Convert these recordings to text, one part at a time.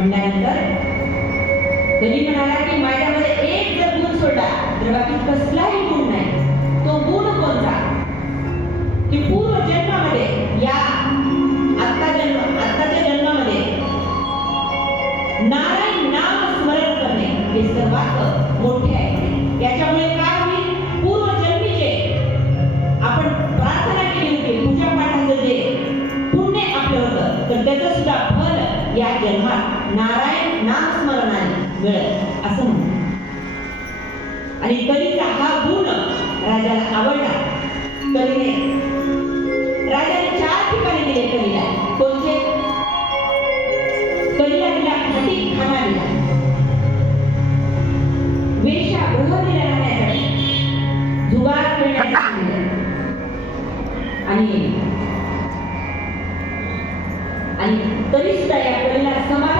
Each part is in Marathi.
म्हणल्यानंतर कधी म्हणाला की माझ्यामध्ये एक जर गुण सोडला तर बाकी कसलाही गुण नाही. तो गुण कोणता? की पूर्व जन्मामध्ये या आत्ता जन्म आत्ताच्या जन्मामध्ये नारायण नाम स्मरण करणे हे सर्वात मोठे आहे. याच्यामुळे काय होईल? पूर्व जन्मीचे आपण प्रार्थना केली होती पूजा पाठाचं जे पुण्य आपलं होतं तर त्याचं सुद्धा फल या जन्मात नारायण नामस्मरणाने मिळत असं म्हणतात. आणि कलीचा हा गुण राजाला आवडला. कलीने राजाने चार ठिकाणी दिले कलीला कोणते? कलीला दिला खटी खाना दिला. वेशा गृह दिला राहण्यासाठी जुगार मिळण्यासाठी आणि आणि तरी सुद्धा या कलीला समाधानच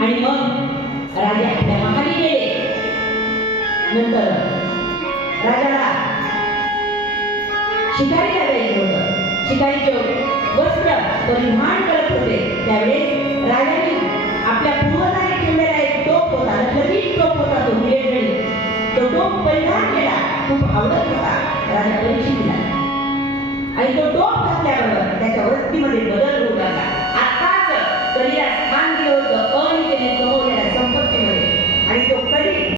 आणि मग राजा आपल्या महाली गेले. नंतर राजाला शिकारीला जायचं होतं. शिकारीचे वस्त्र परिधान करत होते. त्यावेळेस राजाने आपल्या पूर्वजाने ठेवलेला एक टोप होता. नवीन टोप होता तो मिळेल तो टोप परिधान केला. खूप आवडत होता. राजा परीक्षित आणि तो टोप